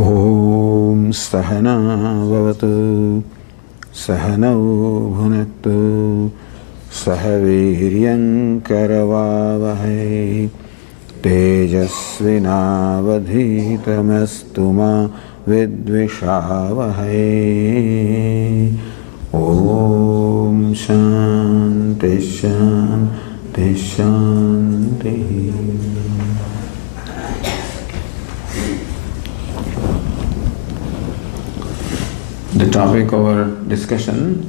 Om Sahana Vavatu Sahanau Bhunaktu Sahaviryam Karavavahai Tejasvinavadhitamastu ma Vidvishavahai. Om Shanti Shanti Shanti. The topic of our discussion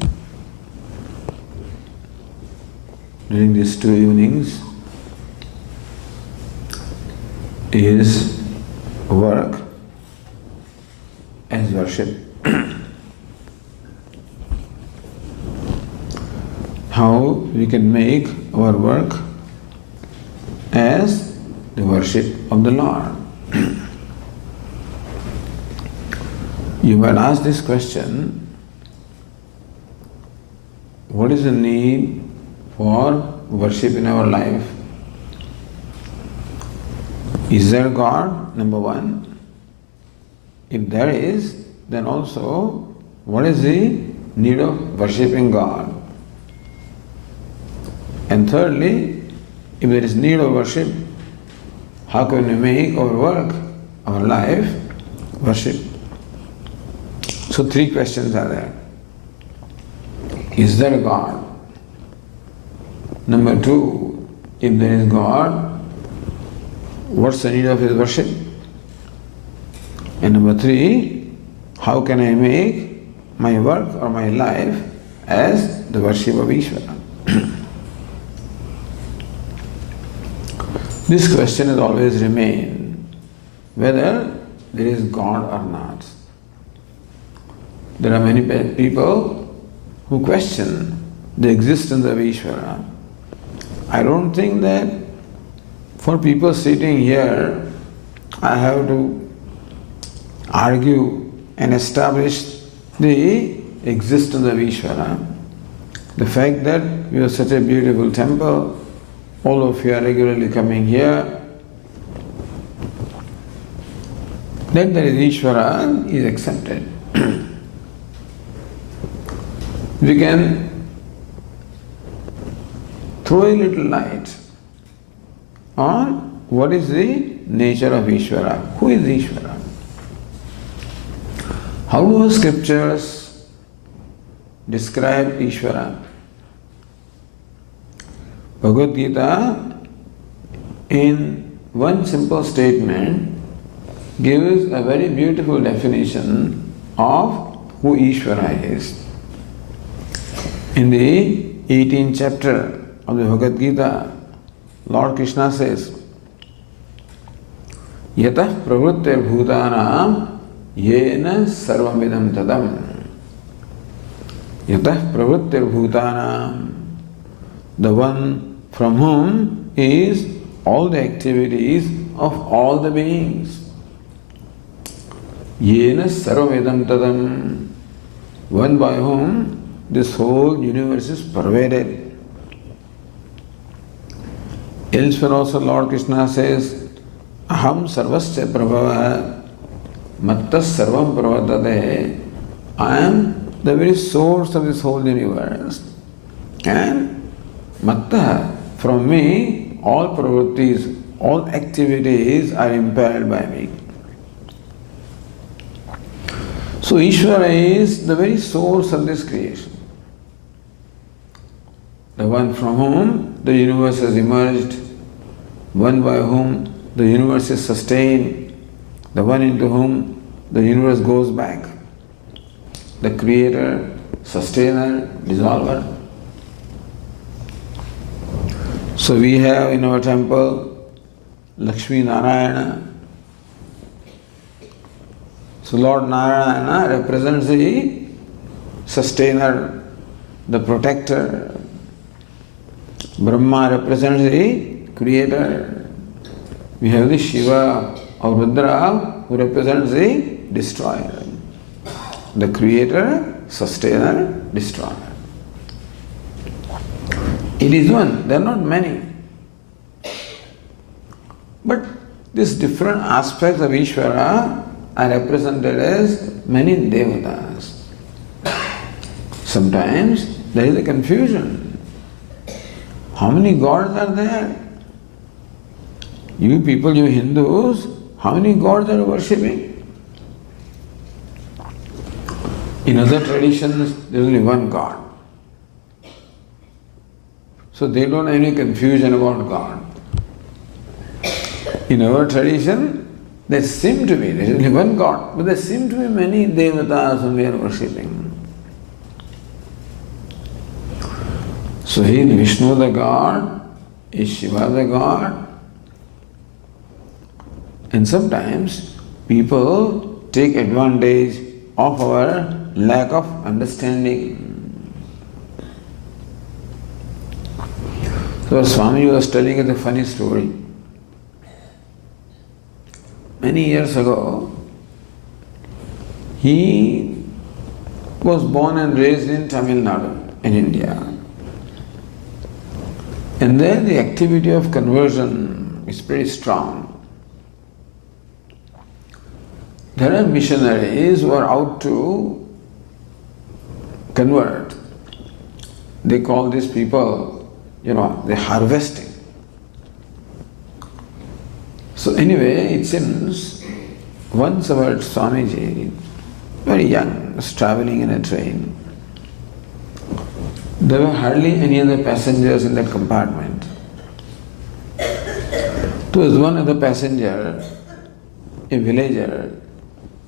during these 2 evenings is work as worship. How we can make our work as the worship of the Lord. You might ask this question, what is the need for worship in our life? Is there God? Number one. If there is, then also what is the need of worshipping God? And thirdly, if there is need of worship, how can we make our work, our life, worship? So 3 questions are there. Is there a God? Number 2, if there is God, what's the need of His worship? And number 3, how can I make my work or my life as the worship of Ishvara? This question has always remained, whether there is God or not. There are many people who question the existence of Ishvara. I don't think that for people sitting here, I have to argue and establish the existence of Ishvara. The fact that we have such a beautiful temple, all of you are regularly coming here, that there is Ishvara is accepted. We can throw a little light on what is the nature of Ishvara. Who is Ishvara? How do the scriptures describe Ishvara? Bhagavad Gita, in one simple statement, gives a very beautiful definition of who Ishvara is. In the 18th chapter of the Bhagavad Gita, Lord Krishna says, Yatah pravrittir bhutanam yena sarvamidam tadam. Yatah pravrittir bhutanam, the one from whom is all the activities of all the beings. Yena sarvamidam tadam, one by whom this whole universe is pervaded. Elsewhere also Lord Krishna says, Aham sarvasya prabhava mattas sarvam pravartate. I am the very source of this whole universe. And matta, from me, all pravrittis, all activities are impelled by me. So Ishvara is the very source of this creation. The one from whom the universe has emerged, one by whom the universe is sustained, the one into whom the universe goes back, the creator, sustainer, dissolver. So we have in our temple Lakshmi Narayana. So Lord Narayana represents the sustainer, the protector. Brahma represents the creator. We have the Shiva or Rudra who represents the destroyer. The creator, sustainer, destroyer. It is one, there are not many. But these different aspects of Ishvara are represented as many devatas. Sometimes there is a confusion. How many gods are there? You people, you Hindus, how many gods are you worshipping? In other traditions, there is only one God. So they don't have any confusion about God. In our tradition, there seem to be, there is only one God, but there seem to be many devatas whom we are worshipping. So is Vishnu the God? Is Shiva the God? And sometimes people take advantage of our lack of understanding. So Swami was telling us a funny story. Many years ago, he was born and raised in Tamil Nadu, in India. And there the activity of conversion is pretty strong. There are missionaries who are out to convert. They call these people, they're harvesting. So anyway, it seems once our Swamiji, very young, was traveling in a train. There were hardly any other passengers in that compartment. There was one other passenger, a villager,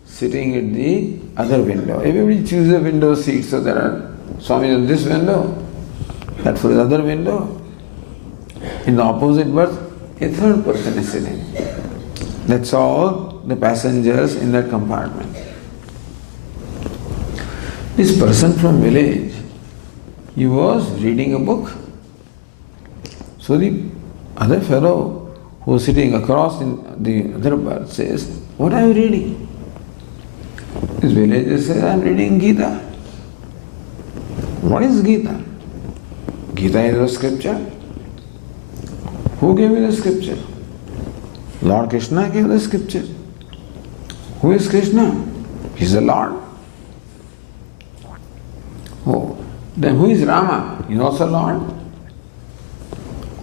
sitting at the other window. Everybody chooses a window seat, so there are Swami on this window, that for the other window. In the opposite berth, a third person is sitting. That's all the passengers in that compartment. This person from village, he was reading a book. So the other fellow who was sitting across in the other berth says, "What are you reading?" This villager says, "I am reading Gita." "What is Gita?" "Gita is a scripture." "Who gave you the scripture?" "Lord Krishna gave the scripture." "Who is Krishna?" "He is the Lord." "Oh, then who is Rama?" "He is also Lord."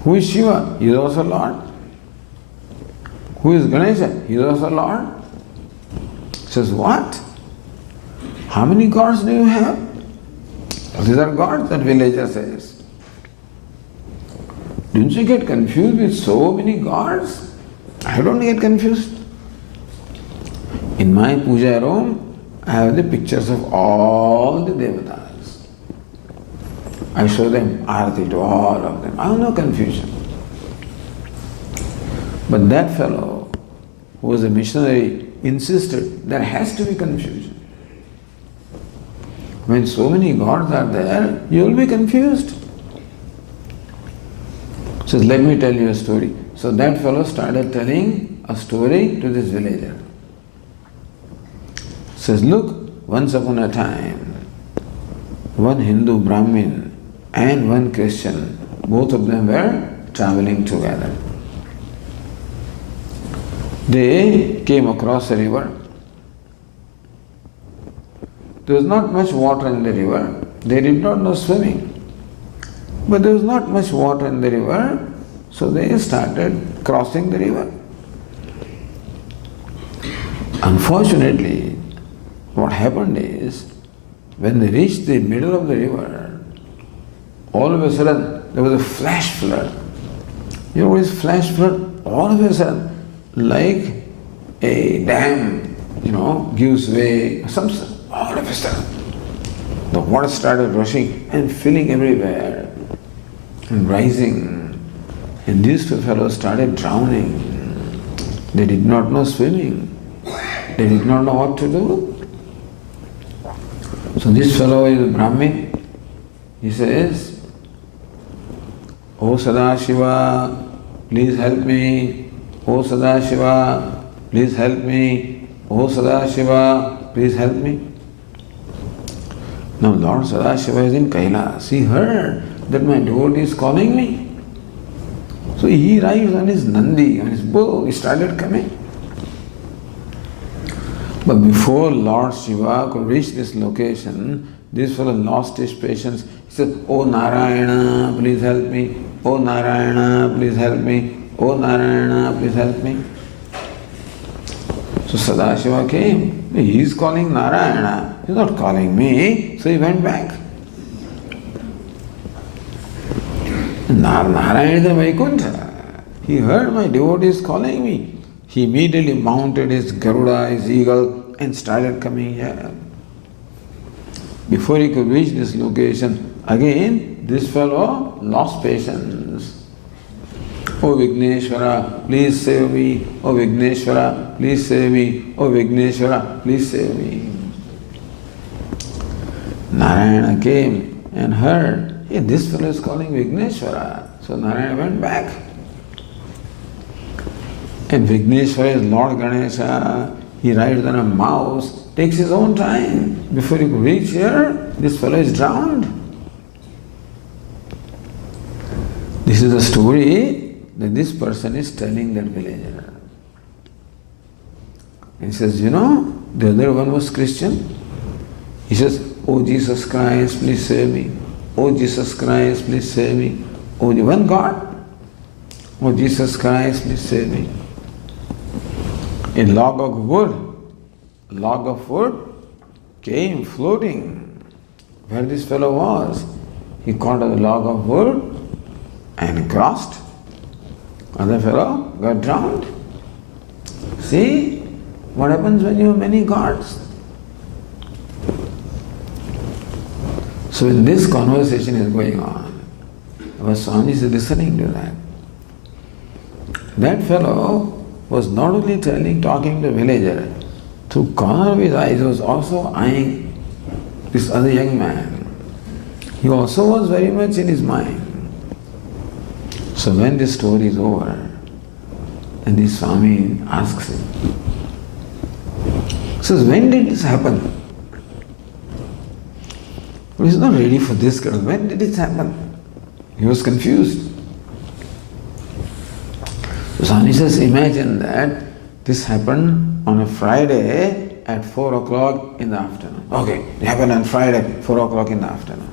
"Who is Shiva?" "He is also Lord." "Who is Ganesha?" "He is also Lord." Says, "What? How many gods do you have?" "These are gods," that villager says. "Don't you get confused with so many gods?" "I don't get confused. In my puja room, I have the pictures of all the devatas. I show them arati to all of them. I have no confusion." But that fellow, who was a missionary, insisted there has to be confusion. When so many gods are there, you will be confused. Says, "Let me tell you a story." So that fellow started telling a story to this villager. Says, "Look, once upon a time, one Hindu Brahmin and one Christian, both of them were traveling together. They came across a river. There was not much water in the river. They did not know swimming. But there was not much water in the river, so they started crossing the river. Unfortunately, what happened is, when they reached the middle of the river, all of a sudden there was a flash flood. You know what is flash flood? All of a sudden, like a dam, gives way, all of a sudden, the water started rushing and filling everywhere and rising. And these two fellows started drowning. They did not know swimming. They did not know what to do. So this fellow is a Brahmin. He says, "O Sadashiva, please help me. O Sadashiva, please help me. O Sadashiva, please help me." Now Lord Sadashiva is in Kailas. He heard that my devotee is calling me. So he rides on his Nandi, on his bull. He started coming. But before Lord Shiva could reach this location, this fellow lost his patience. He said, "Oh Narayana, please help me. Oh Narayana, please help me. Oh Narayana, please help me." So Sadashiva came. He is calling Narayana. He is not calling me. So he went back. Narayana is the Vaikuntha. He heard my devotees calling me. He immediately mounted his Garuda, his eagle, and started coming here. Before he could reach this location, again this fellow lost patience. "Oh Vigneshwara, please save me. Oh Vigneshwara, please save me. Oh Vigneshwara, please save me." Narayana came and heard, "Hey, this fellow is calling Vigneshwara." So Narayana went back. And Vigneshwara is Lord Ganesha. He rides on a mouse, takes his own time. Before he could reach here, this fellow is drowned. This is the story that this person is telling that villager. And he says, "You know, the other one was Christian." He says, "Oh Jesus Christ, please save me. Oh Jesus Christ, please save me. Oh, the one God. Oh Jesus Christ, please save me." A log of wood came floating where this fellow was. He caught a log of wood and crossed. Other fellow got drowned. See what happens when you have many gods. So when this conversation is going on, our Swami is listening to that. That fellow was not only talking to the villager, through corner of his eyes was also eyeing this other young man. He also was very much in his mind. So when this story is over, and the Swami asks him, says, "When did this happen?" He is not ready for this kind of, when did this happen? He was confused. So Swami says, imagine that this happened on a Friday at 4 o'clock in the afternoon. Okay, it happened on Friday, 4 o'clock in the afternoon.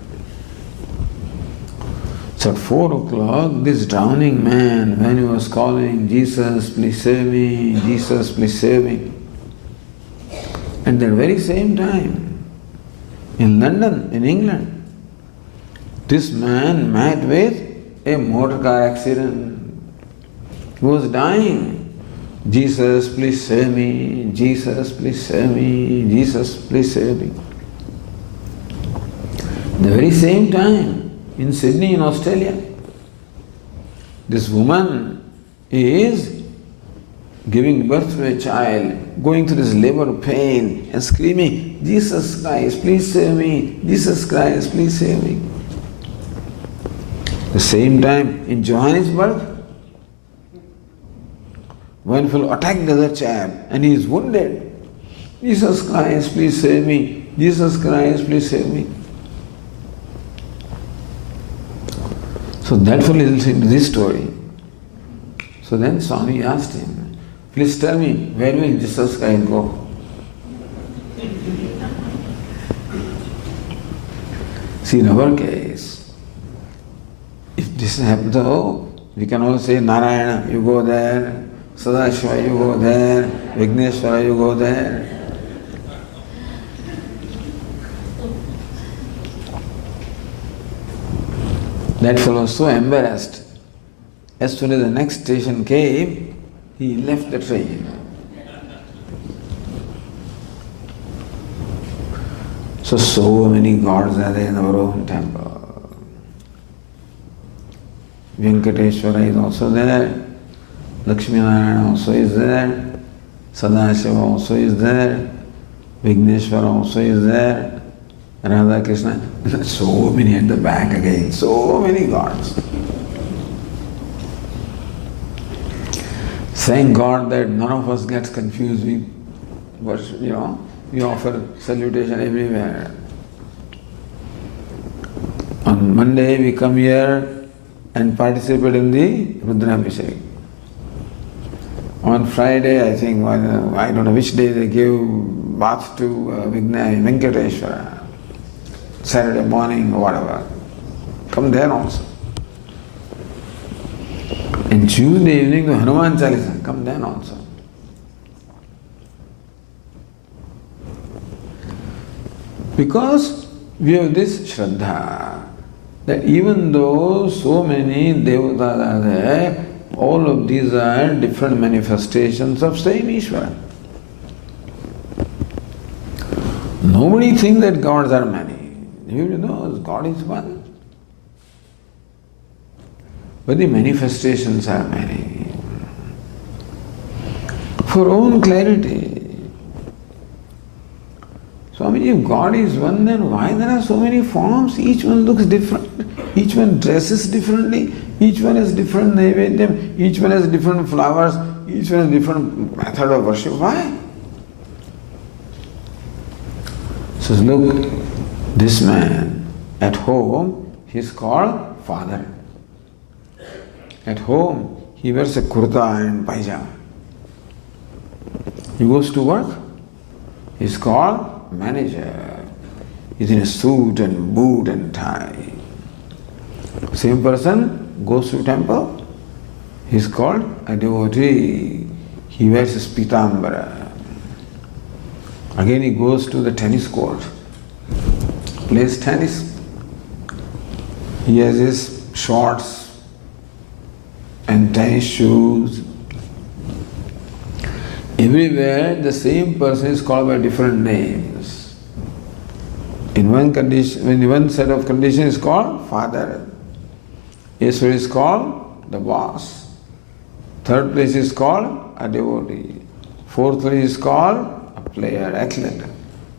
So at 4 o'clock, this drowning man, when he was calling, "Jesus, please save me, Jesus, please save me," at that very same time, in London, in England, this man met with a motor car accident. He was dying. "Jesus, please save me, Jesus, please save me, Jesus, please save me." The very same time, in Sydney, in Australia, this woman is giving birth to a child, going through this labor pain and screaming, "Jesus Christ, please save me, Jesus Christ, please save me." The same time, in Johannesburg, one fellow attacked the other chap and he is wounded. "Jesus Christ, please save me, Jesus Christ, please save me." So that fellow is listening to this story. So then Swami asked him, "Please tell me, where will Jesus Christ go?" See, in our case, if this happens, though, we can all say, "Narayana, you go there. Sadashiva, you go there. Vigneshwara, you go there." That fellow was so embarrassed. As soon as the next station came, he left the train. So many gods are there in our own temple. Venkateshwara is also there. Lakshmi Narayana also is there. Sadashiva also is there. Vigneshwara also is there. Radha Krishna. So many at the back again. So many gods. Thank God that none of us gets confused. We offer salutation everywhere. On Monday we come here and participate in the Rudrabhishek. On Friday, I think, I don't know which day they give bath to Venkateshwara. Saturday morning or whatever. Come there also. And Tuesday evening to Hanuman Chalisa, come then also. Because we have this Shraddha, that even though so many devatas are there, all of these are different manifestations of same Ishvara. Nobody thinks that gods are many. Everybody knows God is one. But the manifestations are many. For own clarity. Swamiji, if God is one, then why there are so many forms? Each one looks different. Each one dresses differently. Each one has different naivedyam. Each one has different flowers. Each one has different method of worship. Why? So look, this man at home, he is called father. At home, he wears a kurta and pajama. He goes to work, he is called manager. He's in a suit and boot and tie. Same person goes to temple, he is called a devotee. He wears his pitambara. Again he goes to the tennis court, plays tennis. He has his shorts and tennis shoes. Everywhere the same person is called by different names. In one condition, in one set of conditions is called father. Yeshwar is called the boss. Third place is called a devotee. Fourth place is called a player, athlete.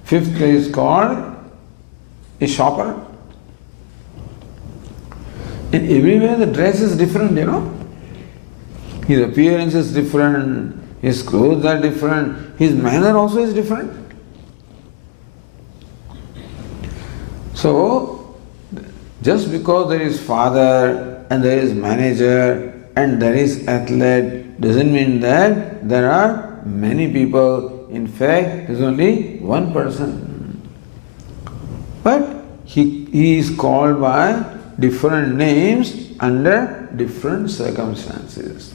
Fifth place is called a shopper. And everywhere the dress is different, His appearance is different, his clothes are different, his manner also is different. So, just because there is father and there is manager and there is athlete doesn't mean that there are many people. In fact, there is only one person. But he is called by different names under different circumstances.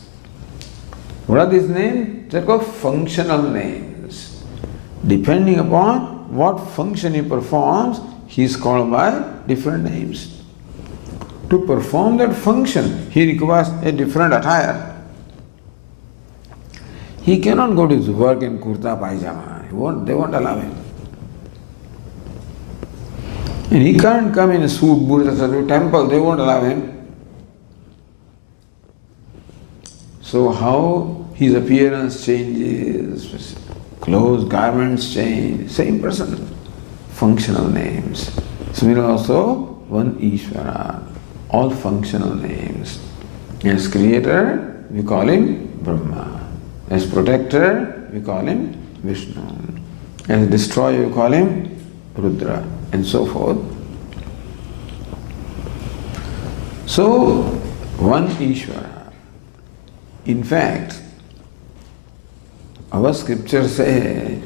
What are these names? They are called functional names. Depending upon what function he performs, he is called by different names. To perform that function, he requires a different attire. He cannot go to his work in kurta pajama. They won't allow him. And he can't come in a suit, boot, to temple. They won't allow him. So how his appearance changes, clothes, garments change, same person. Functional names. Similarly also, one Ishvara, all functional names. As creator, we call him Brahma. As protector, we call him Vishnu. As destroyer, we call him Rudra, and so forth. So, one Ishvara. In fact, our scriptures say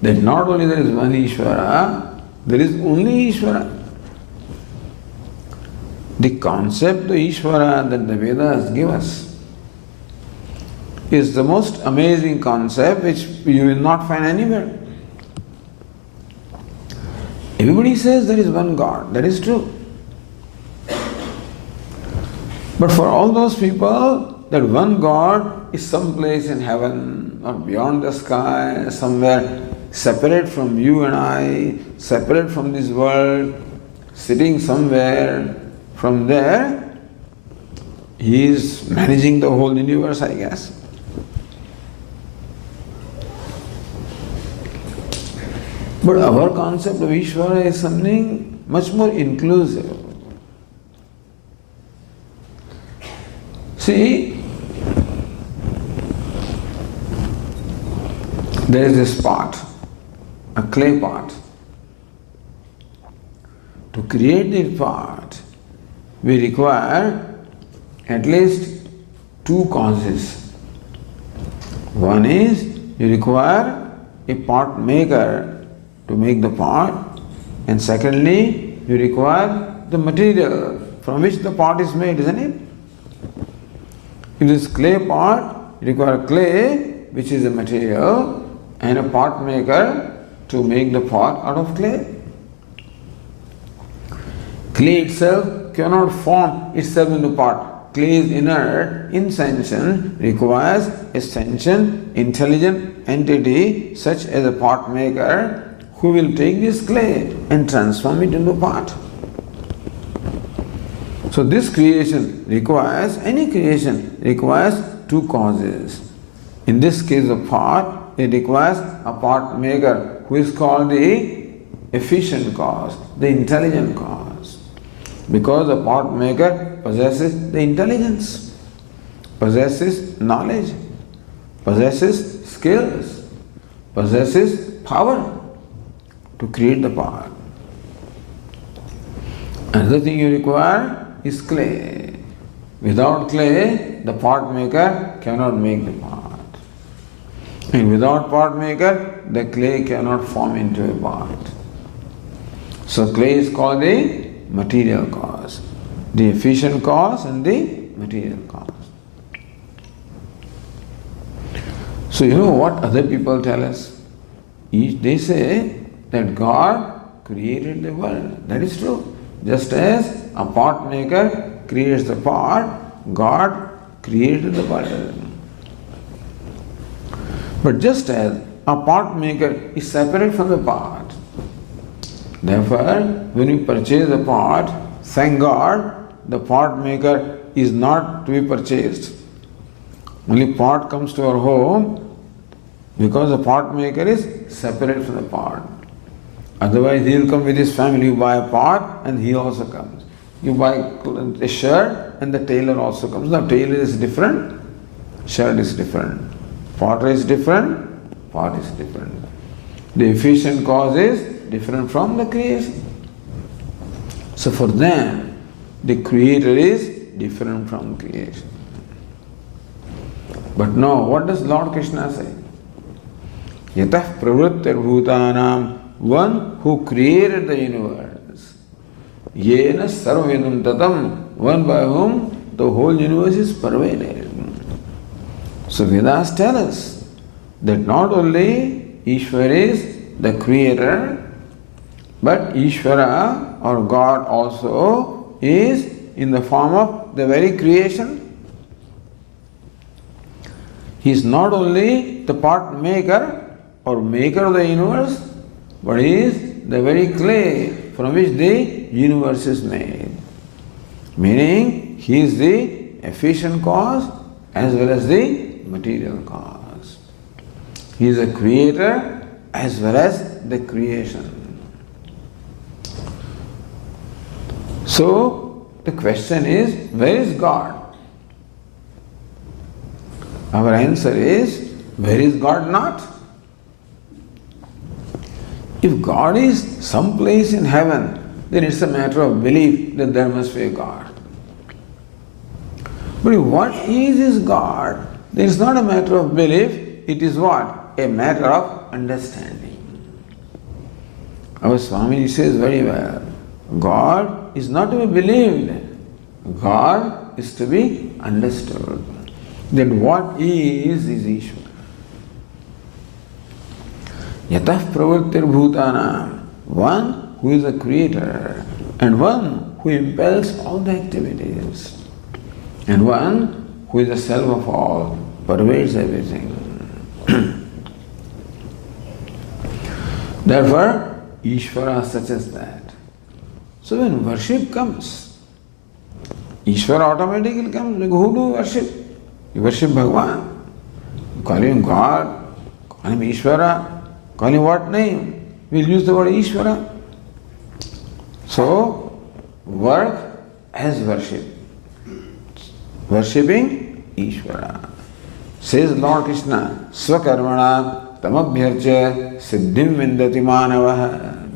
that not only there is one Ishvara, there is only Ishvara. The concept of Ishvara that the Vedas give us is the most amazing concept which you will not find anywhere. Everybody says there is one God, that is true. But for all those people, that one God is someplace in heaven or beyond the sky, somewhere separate from you and I, separate from this world, sitting somewhere. From there, he is managing the whole universe, I guess. But our concept of Ishvara is something much more inclusive. See, there is this pot, a clay pot. To create this pot, we require at least two causes. One is you require a pot maker to make the pot, and secondly, you require the material from which the pot is made, isn't it? If this clay pot, you require clay, which is the material, and a pot maker to make the pot out of clay. Clay itself cannot form itself into pot. Clay is inert, insentient, requires a sentient, intelligent entity such as a pot maker who will take this clay and transform it into pot. So this creation requires, any creation requires two causes. In this case of pot, it requires a pot maker who is called the efficient cause, the intelligent cause. Because the pot maker possesses the intelligence, possesses knowledge, possesses skills, possesses power to create the pot. Another thing you require is clay. Without clay, the pot maker cannot make the pot. And without pot maker, the clay cannot form into a pot. So clay is called the material cause, the efficient cause and the material cause. So you know what other people tell us? They say that God created the world. That is true. Just as a pot maker creates the pot, God created the world. But just as a pot maker is separate from the pot, therefore, when you purchase a pot, thank God, the pot maker is not to be purchased. Only pot comes to our home because the pot maker is separate from the pot. Otherwise, he will come with his family. You buy a pot and he also comes. You buy a shirt and the tailor also comes. Now, tailor is different, shirt is different, potter is different, pot is different. The efficient cause is different from the creation. So for them, the creator is different from creation. But no, what does Lord Krishna say? Yatah pravrittir bhutanam, one who created the universe. Yena sarvedam tatam, one by whom the whole universe is pervaded. So Vedas tell us that not only Ishvara is the creator, but Ishvara or God also is in the form of the very creation. He is not only the pot maker or maker of the universe, but he is the very clay from which the universe is made. Meaning, he is the efficient cause as well as the material cause. He is a creator as well as the creation. So, the question is, where is God? Our answer is, where is God not? If God is someplace in heaven, then it's a matter of belief that there must be a God. But if what is God, then it's not a matter of belief, it is what? A matter of understanding. Our Swami says very well, God is not to be believed, God is to be understood. That what is Ishvara. Yatah pravrittir bhutanam, one who is a creator, and one who impels all the activities, and one who is the self of all, pervades everything. Therefore, Ishvara such as that. So when worship comes, Ishvara automatically comes. Like who do you worship? You worship Bhagavan. You call him God, call him Ishvara, call him what name? We'll use the word Ishvara. So, work as worship. Worshipping Ishvara. Says Lord Krishna, Swakarmana tamabhyarcha siddhim vindati manavaha.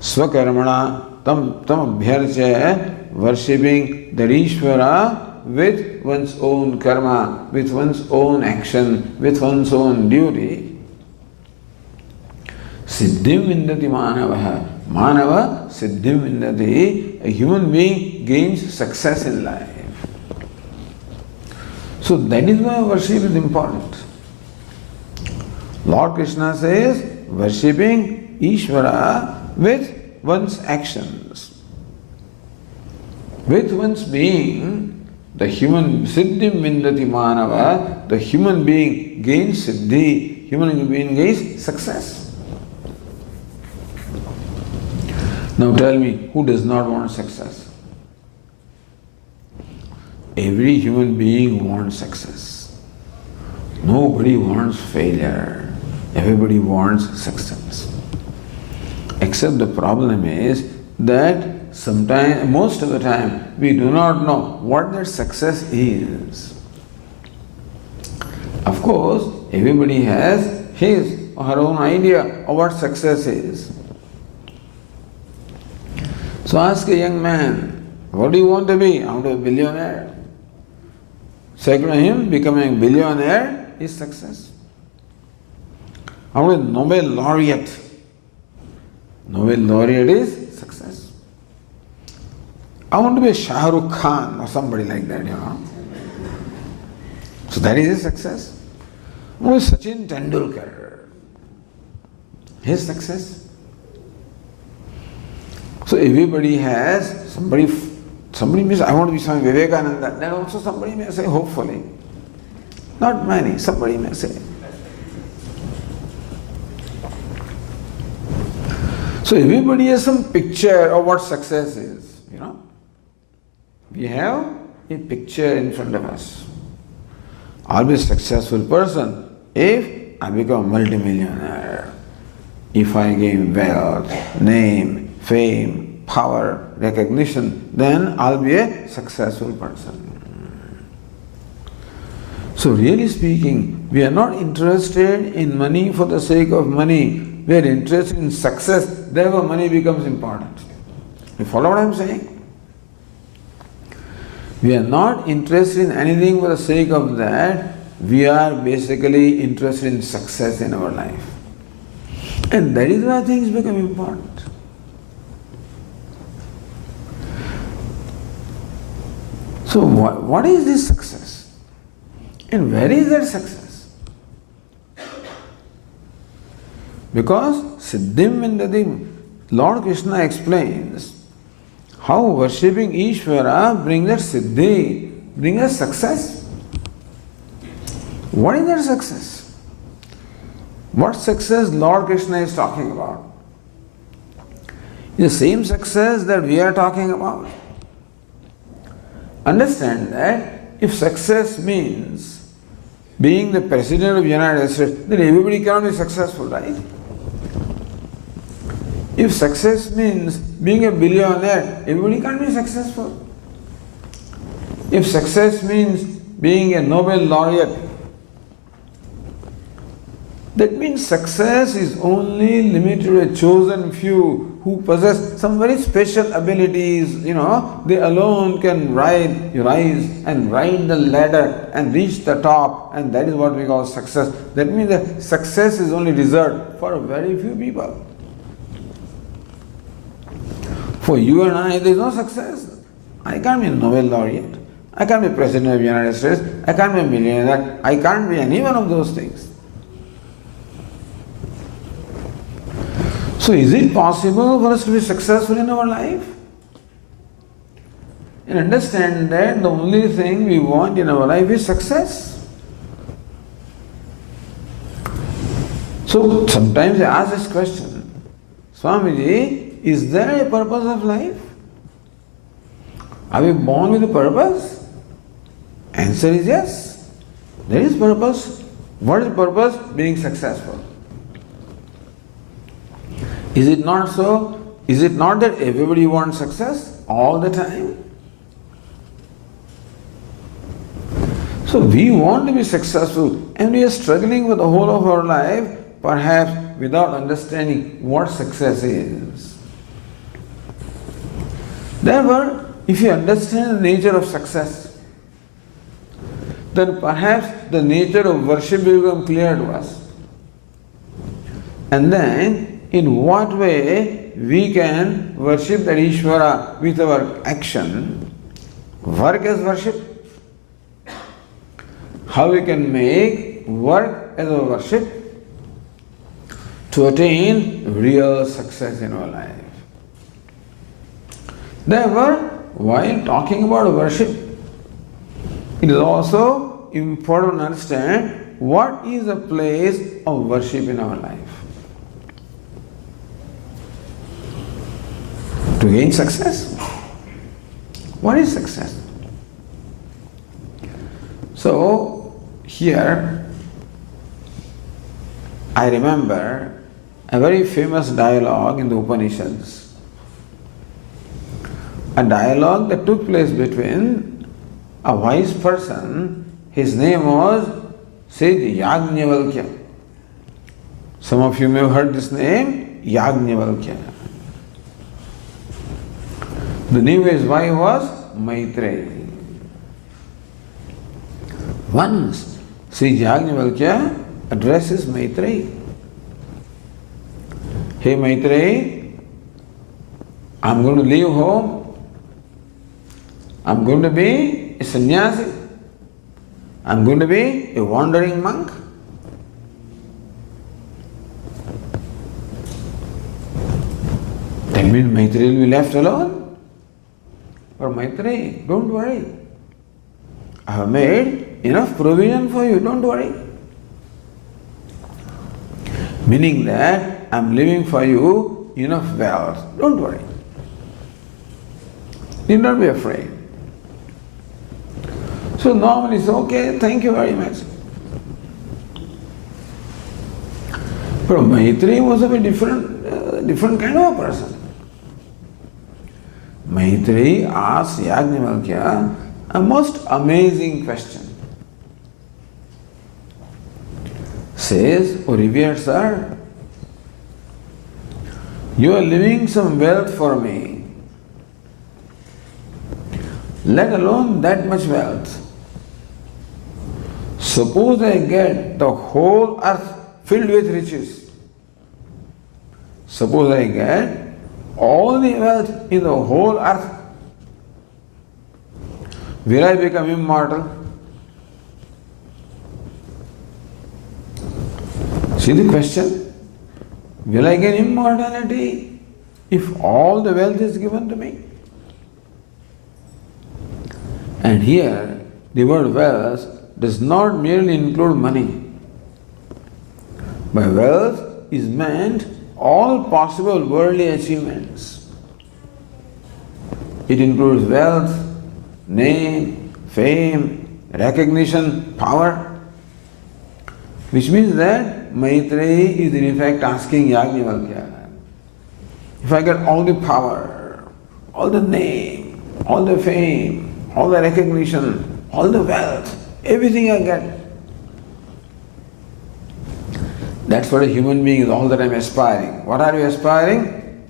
Swakarmana tamabhyarcha, worshipping the Ishvara with one's own karma, with one's own action, with one's own duty. Siddhim vindati manavaha. Manava siddhim vindati. A human being gains success in life. So that is why worship is important. Lord Krishna says, worshipping Ishvara with one's actions, with one's being, the human siddhim vindati manava, the human being gains siddhi, human being gains success. Now tell me, who does not want success? Every human being wants success. Nobody wants failure. Everybody wants success. Except the problem is that sometimes, most of the time, we do not know what that success is. Of course, everybody has his or her own idea of what success is. So ask a young man, what do you want to be? I want to be a billionaire. So according to him, becoming a billionaire is success. I want to be a Nobel laureate. Nobel laureate is success. I want to be a Shah Rukh Khan or somebody like that, So that is a success. I want to be Sachin Tendulkar. His success. So everybody has somebody may say, I want to be Swami Vivekananda. Then also somebody may say, hopefully. Not many, somebody may say. So everybody has some picture of what success is, We have a picture in front of us. I'll be a successful person if I become a multimillionaire, if I gain wealth, name, fame, power, recognition, then I'll be a successful person. So really speaking, we are not interested in money for the sake of money. We are interested in success, therefore money becomes important. You follow what I am saying? We are not interested in anything for the sake of that. We are basically interested in success in our life. And that is why things become important. So what is this success? And where is that success? Because Siddhim Vindati, Lord Krishna explains how worshipping Ishvara brings us Siddhi, brings us success. What is that success? What success Lord Krishna is talking about? The same success that we are talking about. Understand that if success means being the President of the United States, then everybody cannot be successful, right? If success means being a billionaire, everybody can't be successful. If success means being a Nobel laureate, that means success is only limited to a chosen few who possess some very special abilities, they alone can rise and ride the ladder and reach the top, and that is what we call success. That means that success is only reserved for very few people. For you and I, there is no success. I can't be a Nobel laureate. I can't be President of the United States. I can't be a millionaire. I can't be any one of those things. So is it possible for us to be successful in our life? And understand that the only thing we want in our life is success. So sometimes I ask this question, Swamiji, is there a purpose of life? Are we born with a purpose? Answer is yes. There is purpose. What is purpose? Being successful. Is it not so? Is it not that everybody wants success all the time? So we want to be successful and we are struggling with the whole of our life, perhaps without understanding what success is. Therefore, if you understand the nature of success, then perhaps the nature of worship will become clear to us. And then, in what way we can worship that Ishvara with our action, work as worship, how we can make work as a worship to attain real success in our life. Therefore, while talking about worship, it is also important to understand what is the place of worship in our life. To gain success. What is success? So, here, I remember a very famous dialogue in the Upanishads. A dialogue that took place between a wise person, his name was Sage Yajnavalkya. Some of you may have heard this name, Yajnavalkya. The name of his wife was Maitreyi. Once Sage Yajnavalkya addresses Maitreyi. Hey Maitreyi, I'm going to leave home. I'm going to be a sannyasi. I'm going to be a wandering monk. That means Maitreyi will be left alone. But Maitreyi, don't worry. I have made enough provision for you, don't worry. Meaning that I'm leaving for you enough wealth, don't worry. Need not be afraid. So normally it's okay, thank you very much. But Maitreyi was a very different kind of a person. Maitreyi asked Yajnavalkya a most amazing question. Says, "O revered sir, you are leaving some wealth for me. Let alone that much wealth. Suppose I get the whole earth filled with riches. Suppose I get all the wealth in the whole earth. Will I become immortal?" See the question? Will I gain immortality if all the wealth is given to me? And here, the word wealth does not merely include money. By wealth is meant all possible worldly achievements. It includes wealth, name, fame, recognition, power. Which means that Maitreyi is in effect asking Yajnavalkya, if I get all the power, all the name, all the fame, all the recognition, all the wealth, everything I get, that's what a human being is all the time aspiring. What are you aspiring?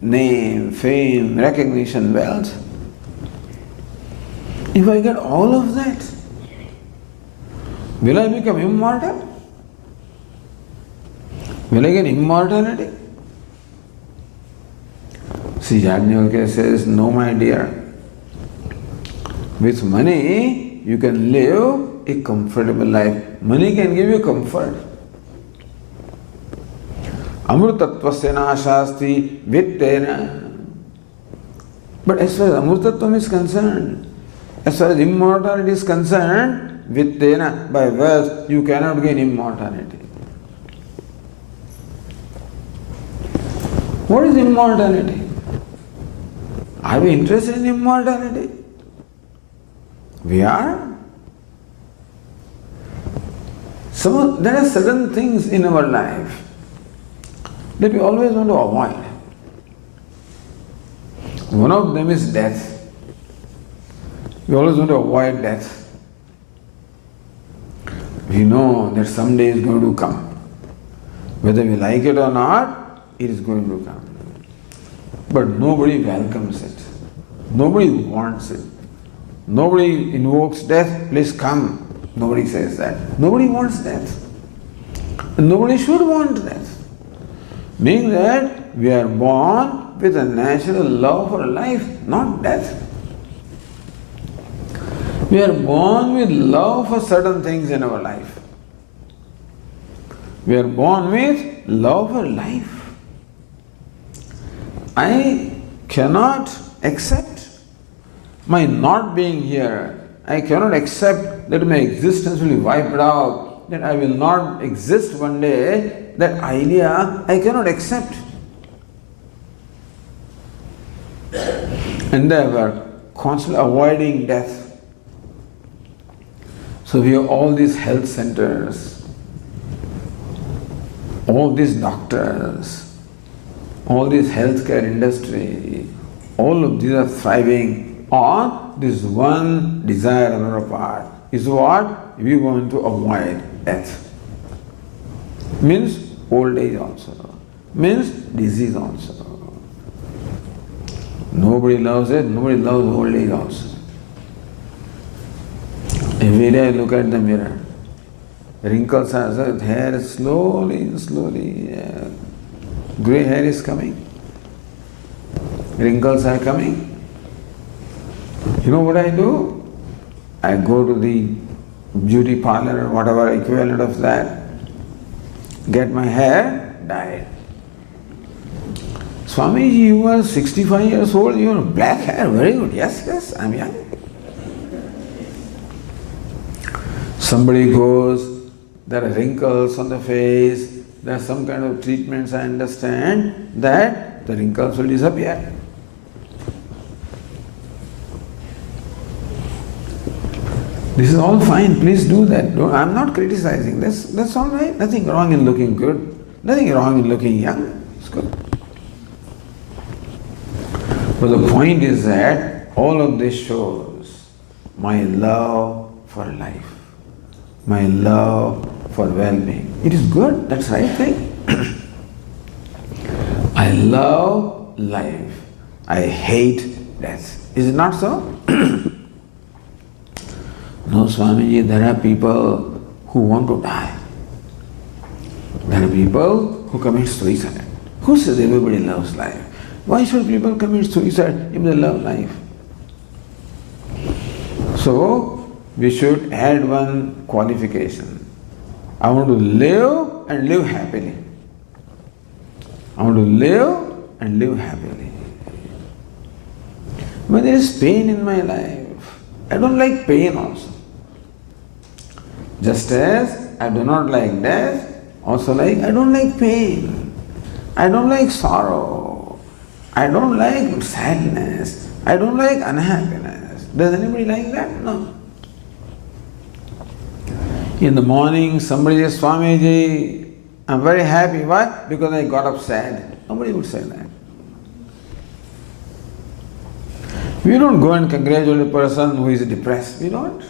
Name, fame, recognition, wealth. If I get all of that, will I become immortal? Will I get immortality? See, Yajnavalkya says, no my dear. With money, you can live a comfortable life. Money can give you comfort. Amrutatvasya nashasti vittena. But as far as amrtatvam is concerned, as far as immortality is concerned, vittena, by wealth, you cannot gain immortality. What is immortality? Are we interested in immortality? We are. There are certain things in our life that we always want to avoid. One of them is death. We always want to avoid death. We know that someday is going to come. Whether we like it or not, it is going to come. But nobody welcomes it. Nobody wants it. Nobody invokes death, please come. Nobody says that. Nobody wants death. Nobody should want death. Meaning that we are born with a natural love for life, not death. We are born with love for certain things in our life. We are born with love for life. I cannot accept my not being here. I cannot accept that my existence will be wiped out, that I will not exist one day. That idea I cannot accept. And they were constantly avoiding death. So we have all these health centers, all these doctors, all this healthcare industry, all of these are thriving on this one desire on our part. Is what? We want to avoid death. Means old age also. Means disease also. Nobody loves it, nobody loves old age also. Every day I look at the mirror. Wrinkles are there, hair is slowly, grey hair is coming. Wrinkles are coming. You know what I do? I go to the beauty parlor or whatever equivalent of that, get my hair dyed. Swamiji, you are 65 years old, you have black hair, very good. Yes, I'm young. Somebody goes, there are wrinkles on the face, there are some kind of treatments, I understand that the wrinkles will disappear. This is all fine, please do that. I'm not criticizing this. That's all right. Nothing wrong in looking good. Nothing wrong in looking young. It's good. But the point is that all of this shows my love for life, my love for well-being. It is good, that's the right thing. I love life. I hate death. Is it not so? No, Swamiji, there are people who want to die. There are people who commit suicide. Who says everybody loves life? Why should people commit suicide if they love life? So, we should add one qualification. I want to live and live happily. I want to live and live happily. When there is pain in my life, I don't like pain also. Just as I do not like death, also I don't like pain. I don't like sorrow. I don't like sadness. I don't like unhappiness. Does anybody like that? No. In the morning, somebody says, Swamiji, I'm very happy. Why? Because I got up sad. Nobody would say that. We don't go and congratulate a person who is depressed. We don't.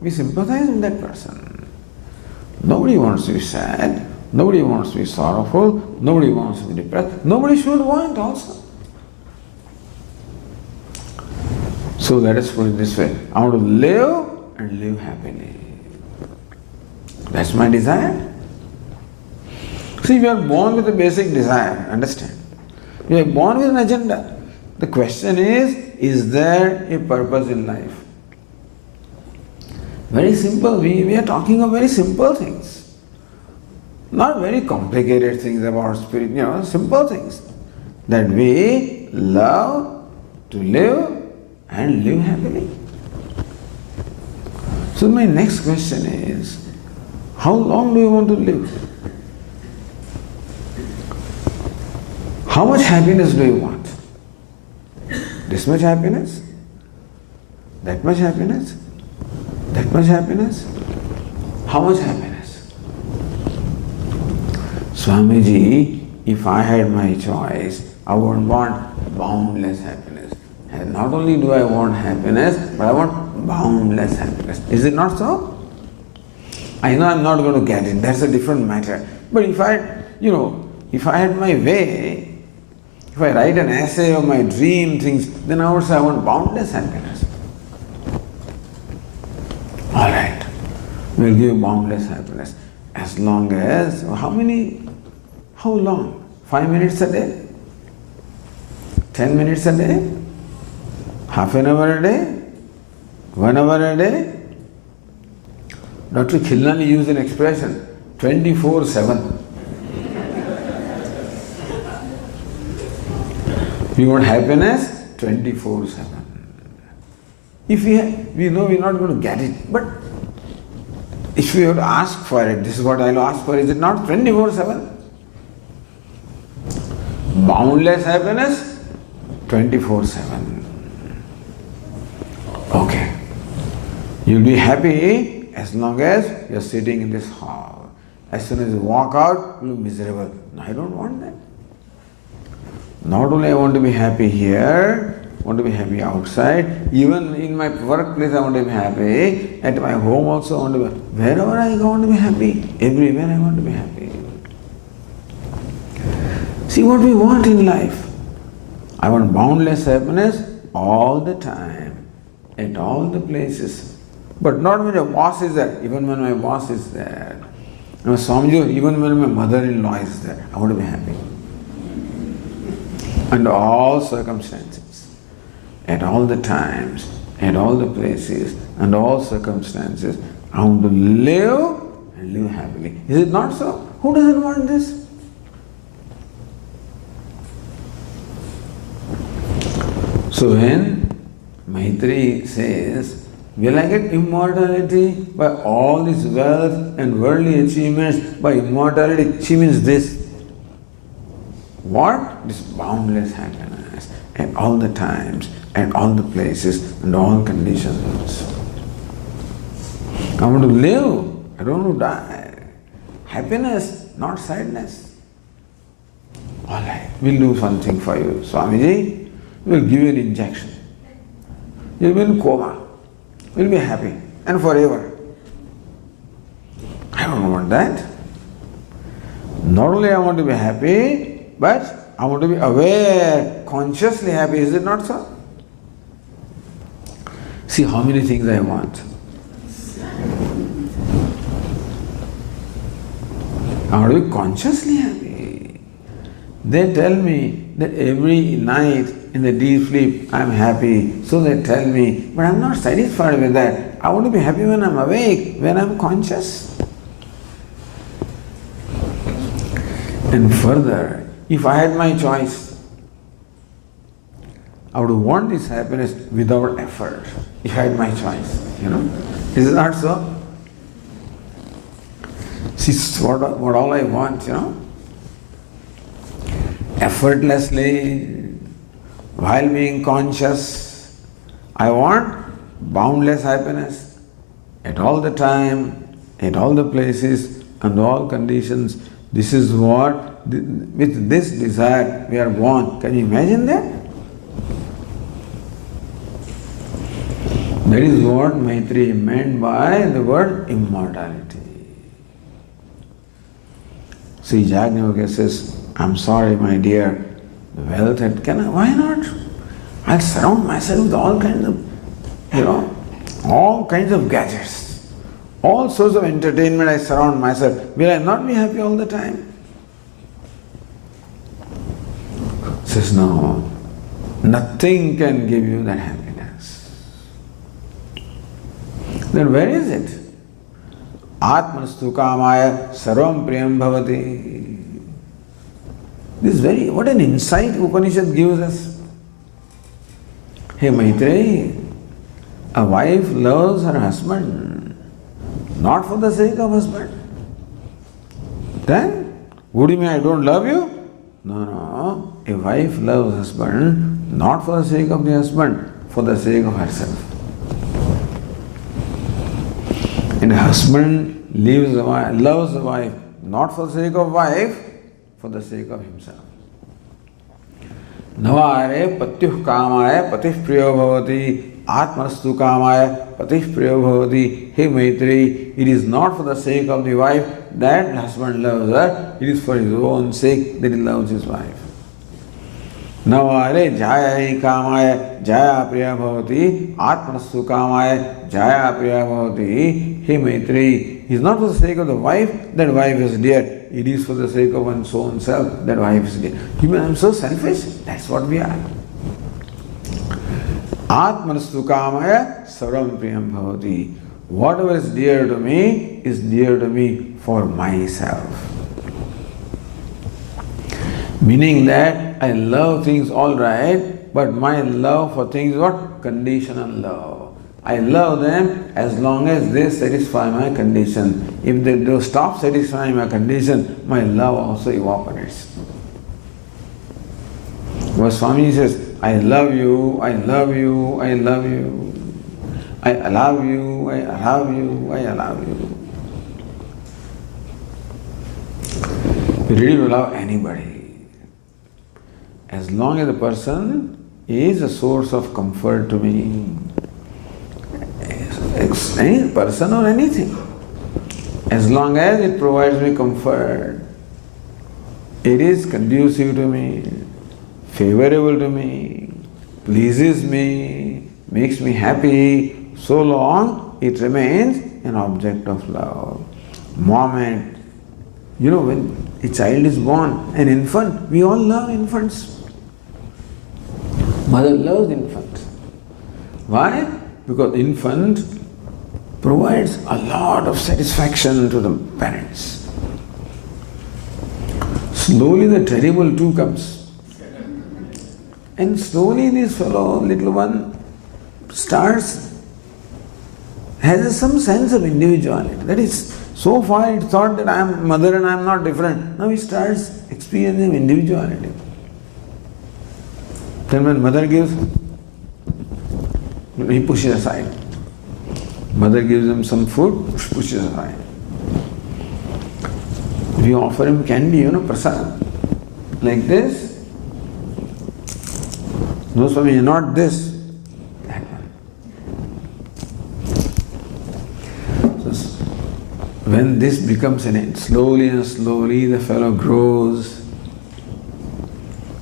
We sympathize with that person. Nobody wants to be sad. Nobody wants to be sorrowful. Nobody wants to be depressed. Nobody should want also. So let us put it this way. I want to live and live happily. That's my desire. See, we are born with a basic desire, understand? We are born with an agenda. The question is there a purpose in life? Very simple. We are talking of very simple things. Not very complicated things about spirit, simple things. That we love to live and live happily. So my next question is, how long do you want to live? How much happiness do you want? This much happiness? That much happiness? That much happiness? How much happiness? Swamiji, if I had my choice, I would want boundless happiness. And not only do I want happiness, but I want boundless happiness. Is it not so? I know I'm not going to get it, that's a different matter. But if I had my way, if I write an essay of my dream things, then I would say I want boundless happiness. will give boundless happiness. As long as, how long? 5 minutes a day? 10 minutes a day? Half an hour a day? 1 hour a day? Dr. Khilnani used an expression, 24/7. We want happiness 24/7. If we know we're not going to get it, but if we have to ask for it, this is what I'll ask for, is it not 24/7? Boundless happiness 24/7. Okay. You'll be happy as long as you're sitting in this hall. As soon as you walk out, you'll be miserable. No, I don't want that. Not only I want to be happy here, I want to be happy outside, even in my workplace I want to be happy, at my home also I want to be, wherever I go I want to be happy, everywhere I want to be happy. See what we want in life. I want boundless happiness all the time, at all the places. But not when your boss is there, even when my boss is there. And Swamiji, even when my mother-in-law is there, I want to be happy. Under all circumstances, at all the times, at all the places, and all circumstances, I want to live and live happily. Is it not so? Who doesn't want this? So when Maitreyi says, will I get immortality by all this wealth and worldly achievements? By immortality, she means this. What? This boundless happiness at all the times, at all the places, and all conditions. I want to live. I don't want to die. Happiness, not sadness. All right, we'll do something for you. Swamiji, we'll give you an injection. You'll be in coma. We'll be happy and forever. I don't want that. Not only I want to be happy, but I want to be aware, consciously happy. Is it not so? See how many things I want. I want to be consciously happy. They tell me that every night in the deep sleep I am happy. So they tell me, but I am not satisfied with that. I want to be happy when I am awake, when I am conscious. And further, if I had my choice, I would want this happiness without effort. If I had my choice, Is it not so? See what all I want, Effortlessly, while being conscious, I want boundless happiness at all the time, at all the places, and all conditions. This is what, with this desire we are born. Can you imagine that? That is what Maitreyi meant by the word immortality. See, Yajnavalkya says, I'm sorry, my dear, the wealth why not? I'll surround myself with all kinds of, all kinds of gadgets. All sorts of entertainment I surround myself. Will I not be happy all the time? Says, no, nothing can give you that happiness. Then where is it? Atmanastu kamaya sarvam priyam bhavati. This is what an insight Upanishad gives us. Hey Maitreyi, a wife loves her husband, not for the sake of husband. Then, would you mean I don't love you? No. A wife loves husband not for the sake of the husband, for the sake of herself. And a husband loves the wife not for the sake of wife, for the sake of himself. Navare patyuh kamaya patih priyo bhavati atmanastu kamaya patih priyo bhavati. Hey Maitreyi, it is not for the sake of the wife that husband loves her, it is for his own sake that he loves his wife. Navare jaya kamaya jaya priya bhavati atmanastu kamaya jaya priya bhavati. Hey Maitri, it is not for the sake of the wife that wife is dear. It is for the sake of one's own self that wife is dear. You mean I'm so selfish? That's what we are. Atmanastu kamaya sarvam priyam bhavati. Whatever is dear to me for myself. Meaning that I love things all right, but my love for things is what? Conditional love. I love them as long as they satisfy my condition. If they do stop satisfying my condition, my love also evaporates. But Swami says, I love you, I love you, I love you. I allow you, I allow you, I allow you. You really will love anybody. As long as the person is a source of comfort to me, any person or anything, as long as it provides me comfort, it is conducive to me, favorable to me, pleases me, makes me happy, so long it remains an object of love. Moment, when a child is born, an infant, we all love infants. Mother loves infants. Why? Because infant provides a lot of satisfaction to the parents. Slowly the terrible too comes. And slowly this fellow, little one, has some sense of individuality. That is, so far it thought that I am mother and I am not different. Now he starts experiencing individuality. Then when mother gives, he pushes aside. Mother gives him some food, pushes aside. We offer him candy, prasad, like this. No, Swami, not this. That one. So when this becomes an end, slowly and slowly the fellow grows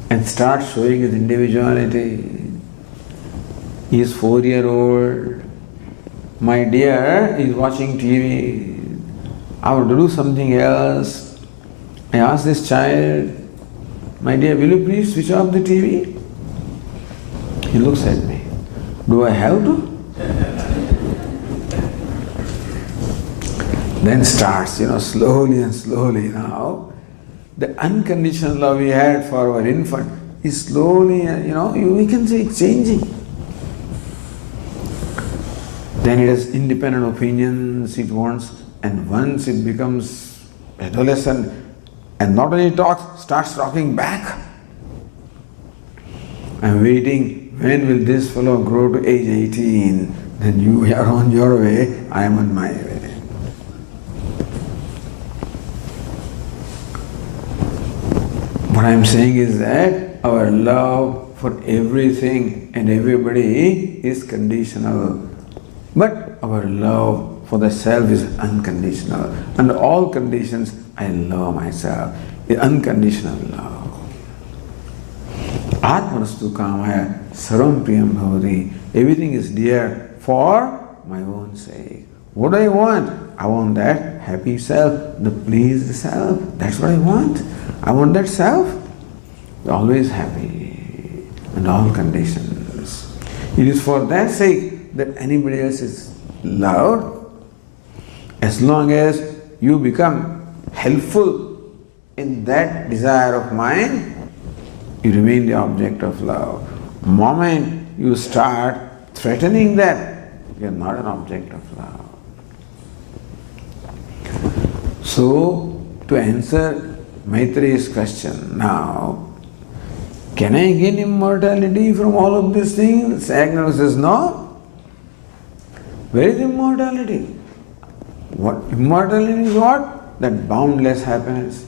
and starts showing his individuality. He is 4-year-old. My dear is watching TV. I want to do something else. I ask this child, my dear, will you please switch off the TV? He looks at me. Do I have to? Then starts, slowly and slowly now. The unconditional love we had for our infant is slowly, we can say it's changing. Then it has independent opinions it wants, and once it becomes adolescent, and not only talks, starts talking back. I'm waiting, when will this fellow grow to age 18? Then you are on your way, I am on my way. What I am saying is that our love for everything and everybody is conditional. But our love for the self is unconditional. Under all conditions, I love myself. The unconditional love. Atmanastu kamaya sarvam priyam bhavati. Everything is dear for my own sake. What do I want? I want that happy self, the pleased self. That's what I want. I want that self always happy in all conditions. It is for that sake that anybody else is loved. As long as you become helpful in that desire of mine, you remain the object of love. The moment you start threatening that, you are not an object of love. So, to answer Maitreyi's question now, can I gain immortality from all of these things? Agnostic says no. Where is immortality? What immortality is what? That boundless happiness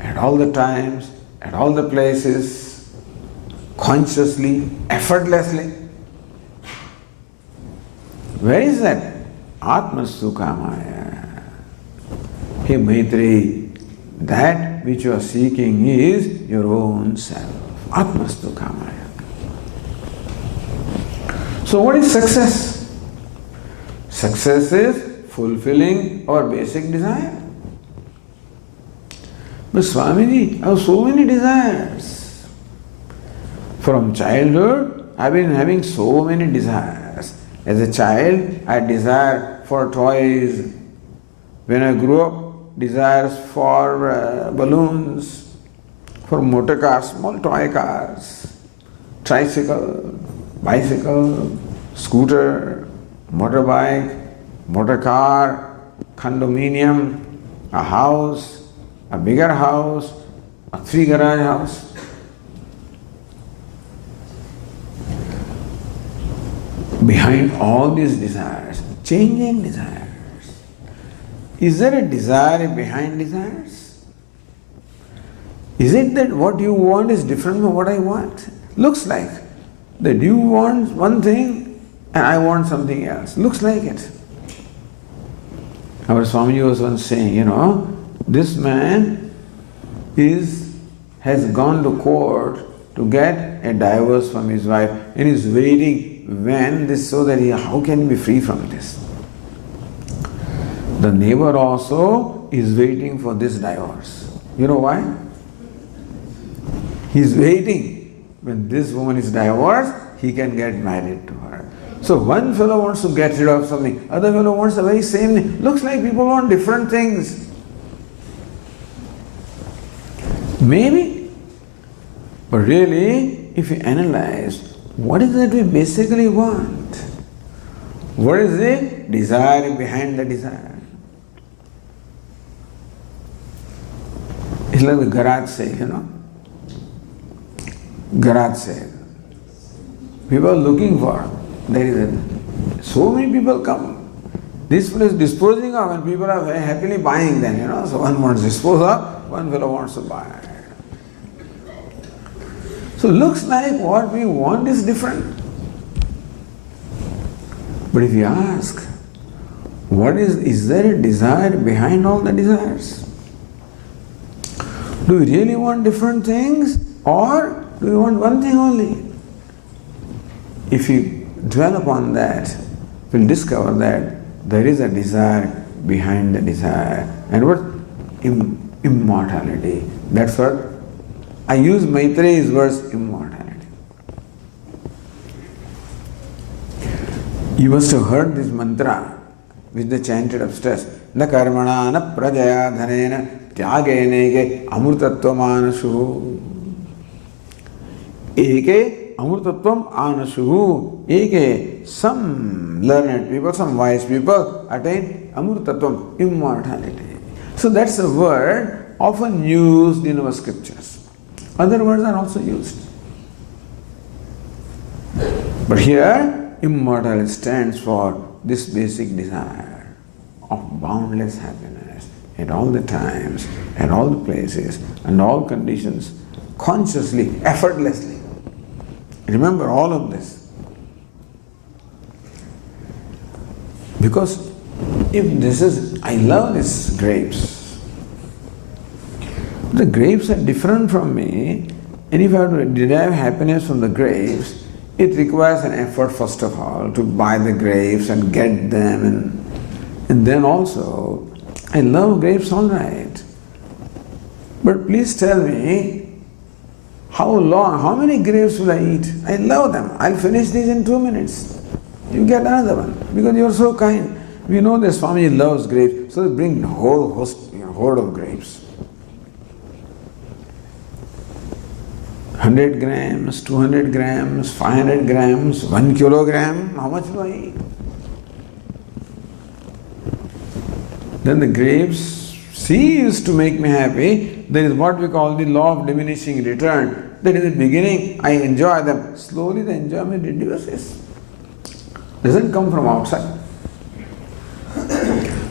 at all the times, at all the places, consciously, effortlessly. Where is that? Atmastu kamaya. Hey Maitreyi, that which you are seeking is your own self. Atmastu kamaya. So what is success? Success is fulfilling our basic desire. But Swamiji, I have so many desires. From childhood, I have been having so many desires. As a child, I desired for toys. When I grew up, desires for balloons, for motor cars, small toy cars, tricycle, bicycle, scooter, motorbike, motor car, condominium, a house, a bigger house, a 3 garage house. Behind all these desires, changing desires. Is there a desire behind desires? Is it that what you want is different from what I want? Looks like that you want one thing and I want something else. Looks like it. Our Swami was once saying, this man has gone to court to get a divorce from his wife and is waiting when this, so that how can he be free from this? The neighbor also is waiting for this divorce. You know why? He is waiting. When this woman is divorced, he can get married to her. So one fellow wants to get rid of something, other fellow wants the very same thing. Looks like people want different things. Maybe. But really, if you analyze, what is it we basically want? What is the desire behind the desire? It's like the garage sale, Garage sale. People are looking for. So many people come. This place is disposing of and people are very happily buying them, So one wants to dispose of, one fellow wants to buy. So looks like what we want is different. But if you ask, is there a desire behind all the desires? Do we really want different things or do we want one thing only? If you dwell upon that, we'll discover that there is a desire behind the desire. And what? Immortality. That's what I use Maitreya's words, immortality. You must have heard this mantra which they chanted upstairs. Na karmana na prajaya dhanena tyagene amrutatvam anashu. Eke amrutatvam anashu. Eke, some learned people, some wise people attain amrutatvam, immortality. So that's a word often used in our scriptures. Other words are also used. But here, immortality stands for this basic desire of boundless happiness at all the times, at all the places, and all conditions, consciously, effortlessly. Remember all of this. Because I love these grapes. The grapes are different from me, and if I have to derive happiness from the grapes, it requires an effort first of all to buy the grapes and get them, and then also, I love grapes all right. But please tell me, how many grapes will I eat? I love them. I'll finish these in 2 minutes. You get another one, because you're so kind. We know that Swami loves grapes, so they bring a whole horde of grapes. 100 grams, 200 grams, 500 grams, 1 kilogram, how much do I eat? Then the grapes cease to make me happy. There is what we call the law of diminishing return. That in the beginning I enjoy them. Slowly the enjoyment reduces. Doesn't come from outside.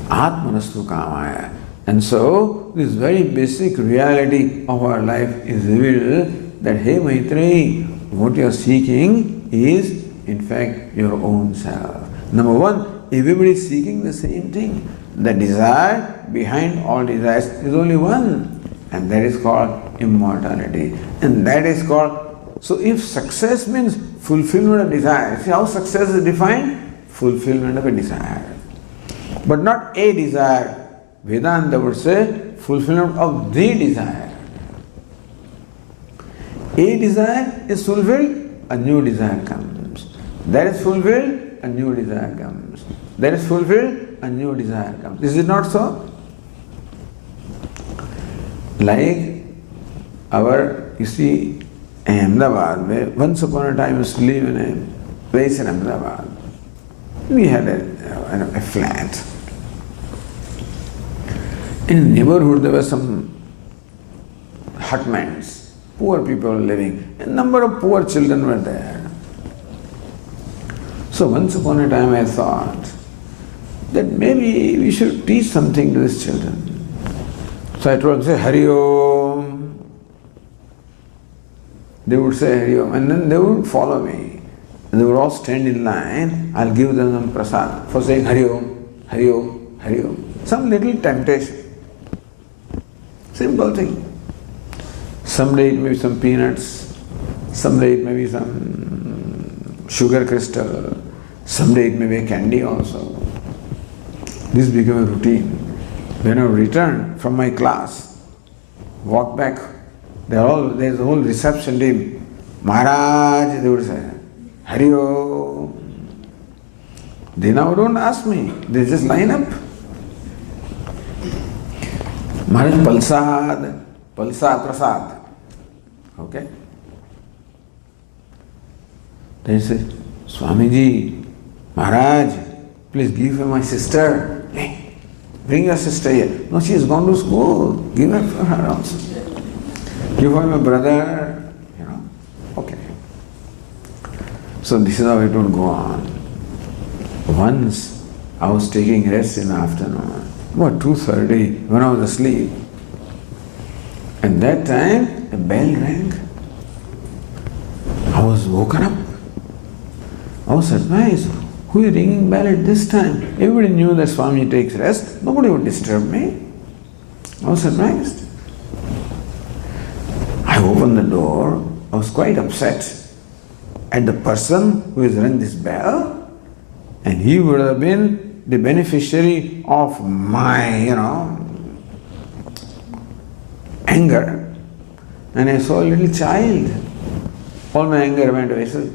Atmanastu kamaya. And so this very basic reality of our life is revealed that, hey Maitreyi, what you are seeking is in fact your own self. Number one, everybody is seeking the same thing. The desire behind all desires is only one, and that is called immortality. And that is called So if success means fulfillment of desire, see how success is defined? Fulfillment of a desire. But not a desire. Vedanta would say fulfillment of the desire. A desire is fulfilled, a new desire comes. That is fulfilled, a new desire comes. That is fulfilled, a new desire comes. Is it not so? Like you see, Ahmedabad, once upon a time I used to live in a place in Ahmedabad. We had a flat. In the neighborhood there were some hutmans, poor people living. A number of poor children were there. So once upon a time I thought that maybe we should teach something to these children. So I told them, say Hari Om. They would say Hari Om, and then they would follow me. And they would all stand in line. I'll give them some prasad for saying Hari Om, Hari Om, Hari Om. Some little temptation. Simple thing. Someday it may be some peanuts, someday it may be some sugar crystal, someday it may be a candy also. This became a routine. When I returned from my class, walk back, there's a whole reception team. Maharaj, they would say, Hari Om. They now don't ask me, they just line up. Maharaj, Prasad. Okay? They say, Swamiji, Maharaj, please give her my sister. Hey, bring your sister here. No, she has gone to school. Give her for her also. Give her my brother. Okay. So this is how it would go on. Once I was taking rest in the afternoon, about 2:30, when I was asleep. And that time a bell rang. I was woken up. I was surprised. Who is ringing bell at this time? Everybody knew that Swami takes rest. Nobody would disturb me. I was surprised. I opened the door. I was quite upset at the person who has rung this bell, and he would have been the beneficiary of my, anger. And I saw a little child. All my anger went away. I said,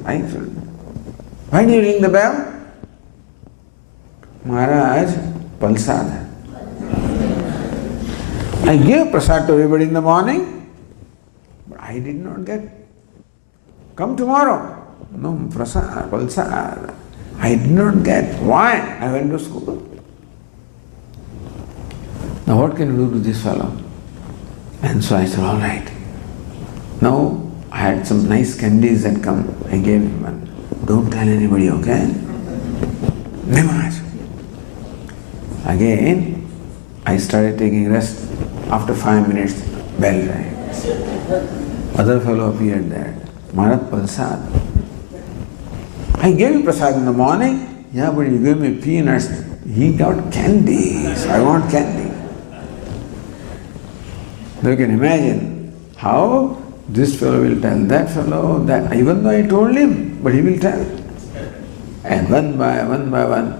why do you ring the bell? Maharaj, Prasad. I gave prasad to everybody in the morning, but I did not get. Come tomorrow. No, prasad, Prasad. I did not get. Why? I went to school. Now what can you do to this fellow? And so I said, all right. Now I had some nice candies that come. I gave him one. Don't tell anybody, okay? Nimaj. Again, I started taking rest. After 5 minutes, bell rang. Other fellow appeared there. Maharaj, Prasad. I gave you prasad in the morning. Yeah, but you gave me peanuts. He got candies. I want candy. Now you can imagine how this fellow will tell that fellow that, even though I told him, but he will tell. And one by one,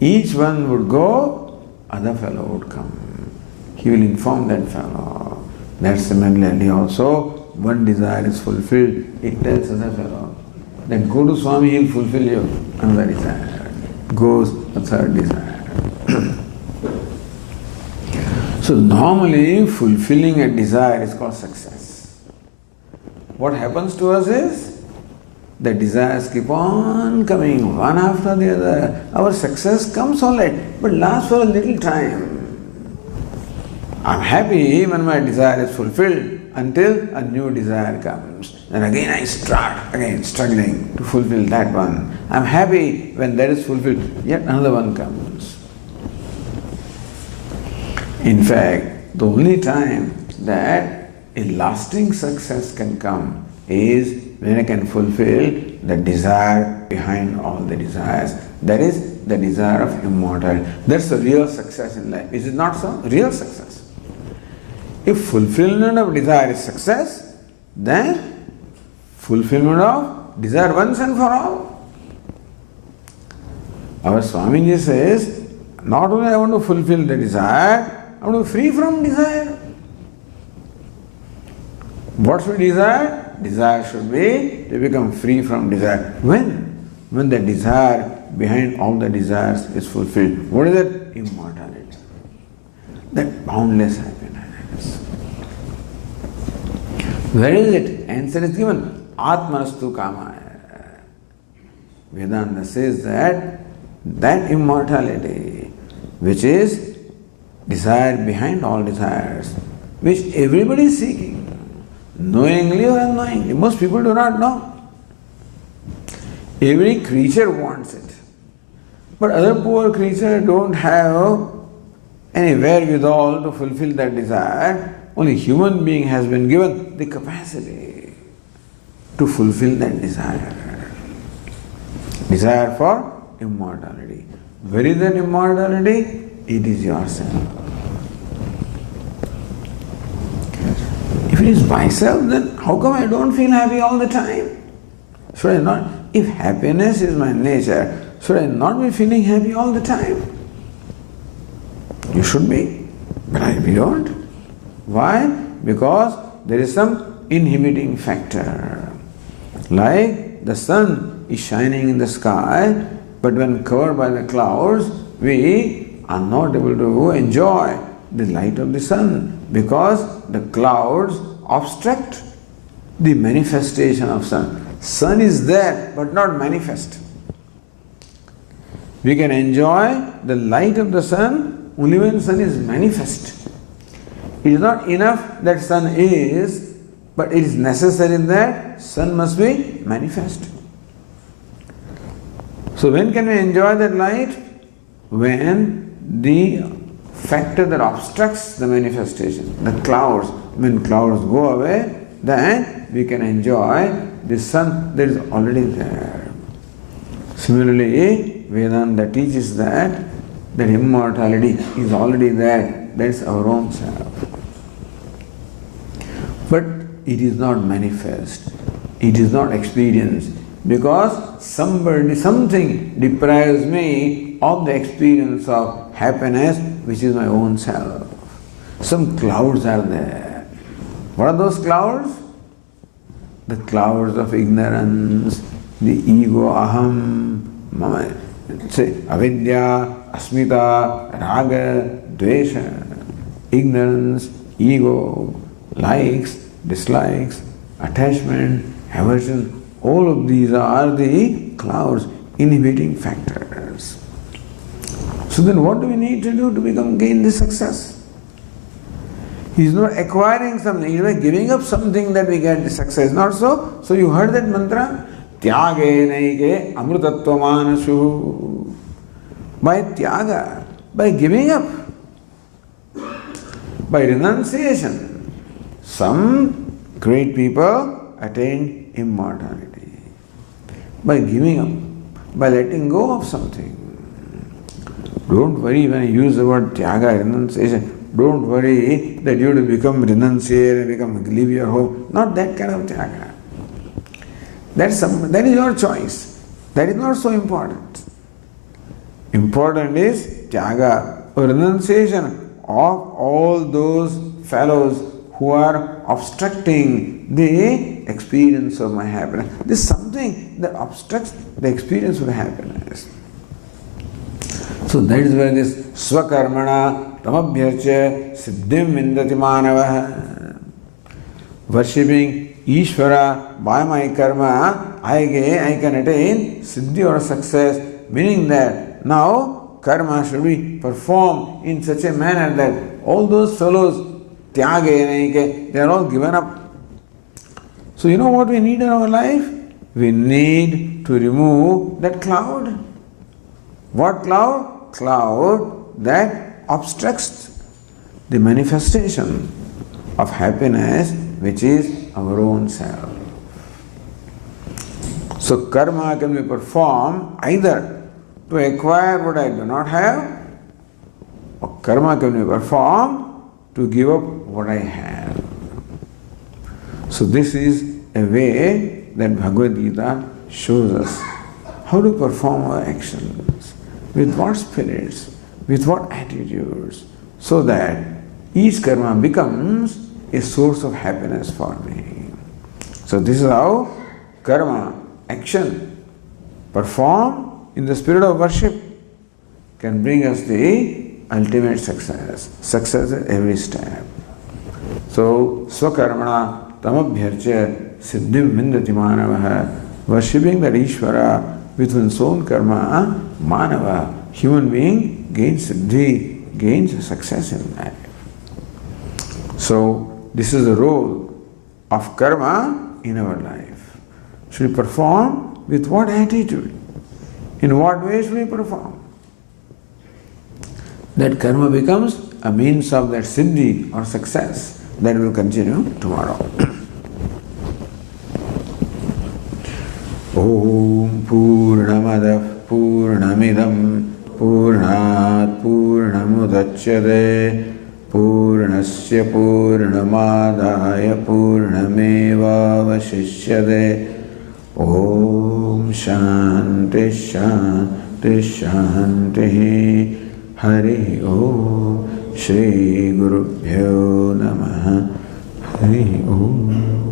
each one would go, other fellow would come. He will inform that fellow. That similarly also, one desire is fulfilled, it tells other fellow. Then go to Swami, he will fulfill you another desire. Goes a third desire. So normally fulfilling a desire is called success. What happens to us is the desires keep on coming one after the other. Our success comes all right, but lasts for a little time. I'm happy when my desire is fulfilled until a new desire comes. Then again I start struggling to fulfill that one. I'm happy when that is fulfilled, yet another one comes. In fact, the only time that a lasting success can come is when I can fulfill the desire behind all the desires. That is the desire of immortality. That's the real success in life. Is it not so? Real success. If fulfillment of desire is success, then fulfillment of desire once and for all. Our Swamiji says, not only I want to fulfill the desire, I want to be free from desire. What should desire? Desire should be to become free from desire. When? When the desire behind all the desires is fulfilled. What is that? Immortality. That boundless happiness. Where is it? Answer is given. Atmanastu kamaya. Vedanta says that immortality, which is desire behind all desires, which everybody is seeking, knowingly or unknowingly. Most people do not know. Every creature wants it. But other poor creatures don't have any wherewithal to fulfill that desire. Only human being has been given the capacity to fulfill that desire. Desire for immortality. Where is that immortality? It is yourself. If it is myself, then how come I don't feel happy all the time? Should I not? If happiness is my nature, should I not be feeling happy all the time? You should be, but we don't. Why? Because there is some inhibiting factor. Like the sun is shining in the sky, but when covered by the clouds, we are not able to enjoy the light of the sun because the clouds obstruct the manifestation of sun. Sun is there but not manifest. We can enjoy the light of the sun only when sun is manifest. It is not enough that sun is, but it is necessary that sun must be manifest. So when can we enjoy that light? When the factor that obstructs the manifestation, the clouds, when clouds go away, then we can enjoy the sun that is already there. Similarly, Vedanta teaches that immortality is already there. That is our own self. But it is not manifest. It is not experienced because something deprives me of the experience of happiness, which is my own self. Some clouds are there. What are those clouds? The clouds of ignorance, the ego, aham, mama, say avidya, asmita, raga, dvesha, ignorance, ego, likes, dislikes, attachment, aversion. All of these are the clouds, inhibiting factors. So then what do we need to do to gain this success? He is not acquiring something, he is not giving up something that we get the success. Not so? So you heard that mantra? Tyage naike amrutatvamanasu. By tyaga, by giving up, by renunciation, some great people attained immortality. By giving up, by letting go of something. Don't worry when I use the word tyaga, renunciation. Don't worry that you have to become renunciate and leave your home. Not that kind of tyaga. That is your choice. That is not so important. Important is tyaga, or renunciation of all those fellows who are obstructing the experience of my happiness. This is something that obstructs the experience of happiness. So that is where this swakarmana tamabhyarcha siddhim vindati manava. Worshipping Ishvara by my karma, I can attain siddhi or success, meaning that now karma should be performed in such a manner that all those fellows, tyage, they are all given up. So you know what we need in our life? We need to remove that cloud. What cloud? Cloud that obstructs the manifestation of happiness, which is our own self. So karma can be performed either to acquire what I do not have, or karma can be performed to give up what I have. So this is a way that Bhagavad Gita shows us how to perform our actions, with what spirits, with what attitudes, so that each karma becomes a source of happiness for me. So this is how karma, action, performed in the spirit of worship can bring us the ultimate success at every step. So, swakarmana tamabhyarcha siddhim vindati manavaha, worshipping that Ishvara with one's own karma, manava, human being, gains siddhi, gains success in life. So, this is the role of karma in our life. Should we perform with what attitude? In what way should we perform? That karma becomes a means of that siddhi or success. That will continue tomorrow. Om Purnamadah Purnamidam Purnat Purnamudachyate Purnasya Purnamadaya Purnameva Vashishyate. Om Shanti Shanti Shanti. Hari Om Shri Gurubhyo Namaha. Hari Om.